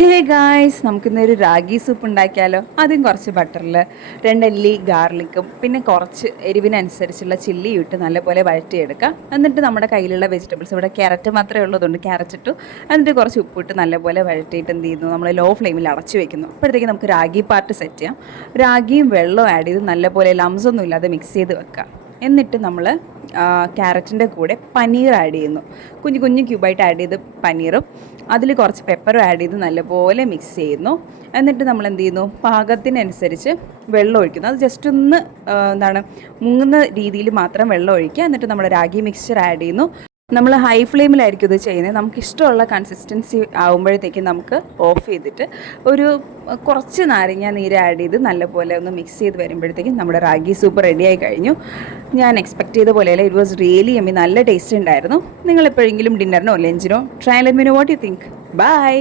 Hey guys, നമുക്കിന്നൊരു ragi soup ഉണ്ടാക്കിയാലോ. ആദ്യം കുറച്ച് ബട്ടറിൽ 2 അല്ലി ഗാർലിക്കും പിന്നെ കുറച്ച് എരിവിനനുസരിച്ചുള്ള ചില്ലിയും ഇട്ട് നല്ലപോലെ വഴറ്റിയെടുക്കാം. എന്നിട്ട് നമ്മുടെ കയ്യിലുള്ള വെജിറ്റബിൾസ്, ഇവിടെ ക്യാരറ്റ് മാത്രമേ ഉള്ളതുകൊണ്ട് ക്യാരറ്റ് ഇട്ടു. എന്നിട്ട് കുറച്ച് ഉപ്പിട്ട് നല്ലപോലെ വഴറ്റിയിട്ട് എന്ത് ചെയ്യുന്നു, നമ്മൾ ലോ ഫ്ലെയിമിൽ അടച്ചു വെക്കുന്നു. അപ്പോഴത്തേക്ക് നമുക്ക് റാഗി പാർട്ട് സെറ്റ് ചെയ്യാം. റാഗിയും വെള്ളവും ആഡ് ചെയ്ത് നല്ലപോലെ ലംസൊന്നും ഇല്ലാതെ മിക്സ് ചെയ്ത് വെക്കാം. എന്നിട്ട് നമ്മൾ ക്യാരറ്റിൻ്റെ കൂടെ പനീർ ആഡ് ചെയ്യുന്നു. കുഞ്ഞു കുഞ്ഞു ക്യൂബായിട്ട് ആഡ് ചെയ്ത് പനീറും അതിൽ കുറച്ച് പെപ്പറും ആഡ് ചെയ്ത് നല്ലപോലെ മിക്സ് ചെയ്യുന്നു. എന്നിട്ട് നമ്മൾ എന്ത് ചെയ്യുന്നു, പാകത്തിനനുസരിച്ച് വെള്ളം ഒഴിക്കുന്നു. അത് ജസ്റ്റ് ഒന്ന് മുങ്ങുന്ന രീതിയിൽ മാത്രം വെള്ളം ഒഴിക്കുക. എന്നിട്ട് നമ്മൾ റാഗി മിക്സ്ചർ ആഡ് ചെയ്യുന്നു. നമ്മൾ ഹൈ ഫ്ലെയിമിലായിരിക്കും ഇത് ചെയ്യുന്നത്. നമുക്ക് ഇഷ്ടമുള്ള കൺസിസ്റ്റൻസി ആകുമ്പോഴത്തേക്കും നമുക്ക് ഓഫ് ചെയ്തിട്ട് ഒരു കുറച്ച് നാരങ്ങ നീര് ആഡ് ചെയ്ത് നല്ലപോലെ ഒന്ന് മിക്സ് ചെയ്ത് വരുമ്പോഴത്തേക്കും നമ്മുടെ റാഗി സൂപ്പ് റെഡിയായി കഴിഞ്ഞു. ഞാൻ എക്സ്പെക്ട് ചെയ്ത പോലെയല്ല, ഇറ്റ് വാസ് റിയലി യമ്മി. നല്ല ടേസ്റ്റ് ഉണ്ടായിരുന്നു. നിങ്ങൾ എപ്പോഴെങ്കിലും ഡിന്നറിനോ ലഞ്ചിനോ try let me know what you think. By.